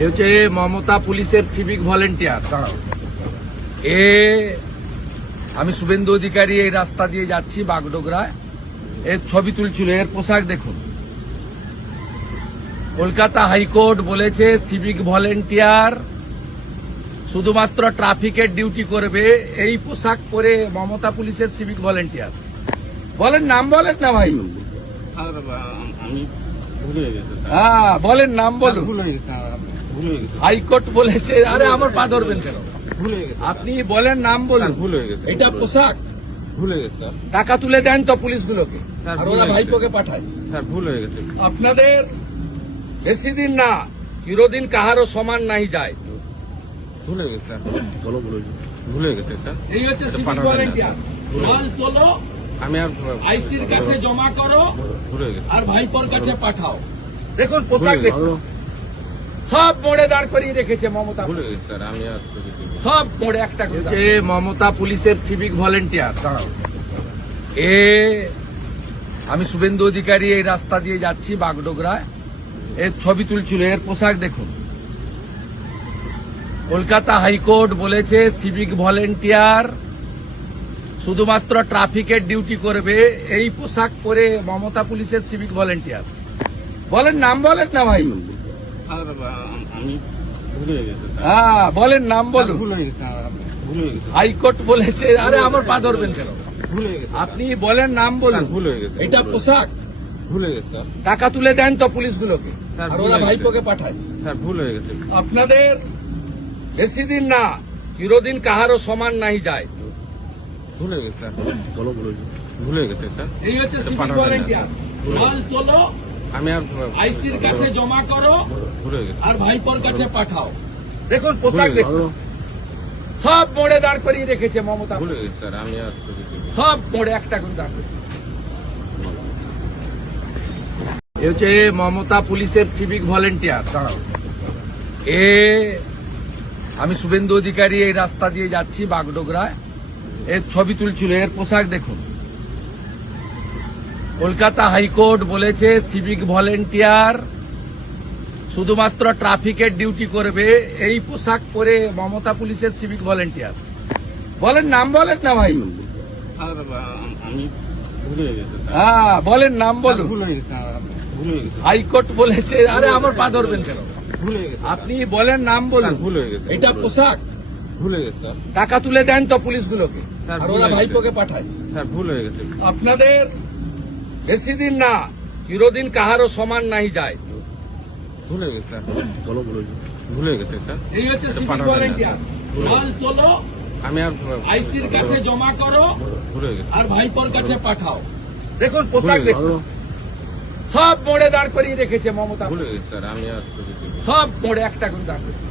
এ হচ্ছে মমতা পুলিশের civic volunteer দাঁড়াও। এ আমি শুভেন্দু অধিকারী এই রাস্তা দিয়ে যাচ্ছি বাগডোগরায়। এর ছবি তুলছিল এর পোশাক দেখুন। কলকাতা হাইকোর্ট বলেছে সিভিক ভলেন্টিয়ার শুধুমাত্র ট্রাফিকের ডিউটি করবে এই পোশাক পরে মমতা পুলিশের সিভিক ভলেন্টিয়ার বলেন নাম বলেন না ভাই। হ্যাঁ বলেন নাম বলুন। হয়ে হয়ে হাইকোর্ট বলেছে আরে আমার পা ধরবেন কেন ভুল হয়ে গেছে আপনি বলেন নাম বলেন ভুল হয়ে গেছে। এটা পোশাক ভুল হয়ে গেছে স্যার টাকা তুলে দেন তো পুলিশগুলোকে ওরা ভাইপোকে পাঠায় স্যার ভুল হয়ে গেছে আপনাদের বেশি দিন না চিরদিন কাহারও সমান নাই যায় ভুল হয়ে গেছে স্যার বলো বলো ভুল হয়ে গেছে স্যার এই হচ্ছে মাল তোলো আমি আর আইসির কাছে জমা করো ভুল হয়ে গেছে আর ভাইপোর কাছে পাঠাও দেখুন পোশাক দেখুন। সব মোড়ে দাঁড় করিয়ে রেখেছে মমতা। সব মোড়ে একটা হচ্ছে মমতা পুলিশের সিভিক ভলেন্টিয়ার এ আমি শুভেন্দু অধিকারী এই রাস্তা দিয়ে যাচ্ছি বাগডোগরায়। এর ছবি তুলছিল এর পোশাক দেখুন। কলকাতা হাইকোর্ট বলেছে সিভিক ভলেন্টিয়ার শুধুমাত্র ট্রাফিকের ডিউটি করবে এই পোশাক পরে মমতা পুলিশের সিভিক ভলেন্টিয়ার বলেন নাম বলেন না ভাই। স্যার আমি ভুল হয়ে হ্যাঁ বলেন নাম বলুন ভুল হয়ে গেছে ভুল হয়ে গেছে হাইকোর্ট বলেছে আরে আমার পা ধরবেন কেন ভুল গেছে আপনি বলেন নাম বলুন ভুল হয়ে গেছে। এটা পোশাক ভুল হয়ে গেছে স্যার টাকা তুলে দেন তো পুলিশগুলোকে আর ওরা ভাইপোকে পাঠায় স্যার ভুল হয়ে গেছে আপনাদের বেশি দিন না চিরদিন কাহারও সমান নাই যায় ভুল হয়ে গেছে স্যার বলো বলো ভুল হয়ে গেছে স্যার এই হচ্ছে। আমি আর আইসির কাছে জমা করো আর ভাইপোর কাছে পাঠাও। দেখুন পোশাক দেখুন। সব মোড়ে দাঁড় করিয়ে রেখেছে মমতা। সব মোড়ে একটা করে দাঁড় এ হচ্ছে মমতা পুলিশের সিভিক ভলেন্টিয়ার দাঁড়াও। এ আমি শুভেন্দু অধিকারী এই রাস্তা দিয়ে যাচ্ছি বাগডোগরায়। এর ছবি তুলছিল এর পোশাক দেখুন। কলকাতা হাইকোর্ট বলেছে সিভিক ভলেন্টিয়ার শুধুমাত্র ট্রাফিকের ডিউটি করবে এই পোশাক পরে মমতা পুলিশের সিভিক ভলেন্টিয়ার। বলেন নাম বলেন না ভাই। হয়ে বলেন নাম বলুন। হাইকোর্ট বলেছে আরে আমার পা ধরবেন কেন? ভুল গেছে আপনি বলেন নাম বলুন। স্যার, ভুল গেছে। এটা পোশাক। ভুল গেছে টাকা তুলে দেন তো পুলিশগুলোকে। স্যার, আর ওরা ভাইপোকে পাঠায়। স্যার ভুল হয়ে গেছে। আপনাদের বেশি দিন না চিরদিন কাহারও সমান নাই যায়। ভুল গেছে স্যার। বলো বলো ভুল গেছে স্যার। এই হচ্ছে সিভিক ভলেন্টিয়ার মাল তোলো আমি আর আইসির কাছে জমা করো ভুল গেছে। আর ভাইপোর কাছে পাঠাও। দেখুন পোশাক দেখুন। সব মোড়ে দাঁড় করিয়ে রেখেছে মমতা। ভুল গেছে স্যার। আমি আর। সব মোড়ে একটা করে দাঁড় করিয়ে।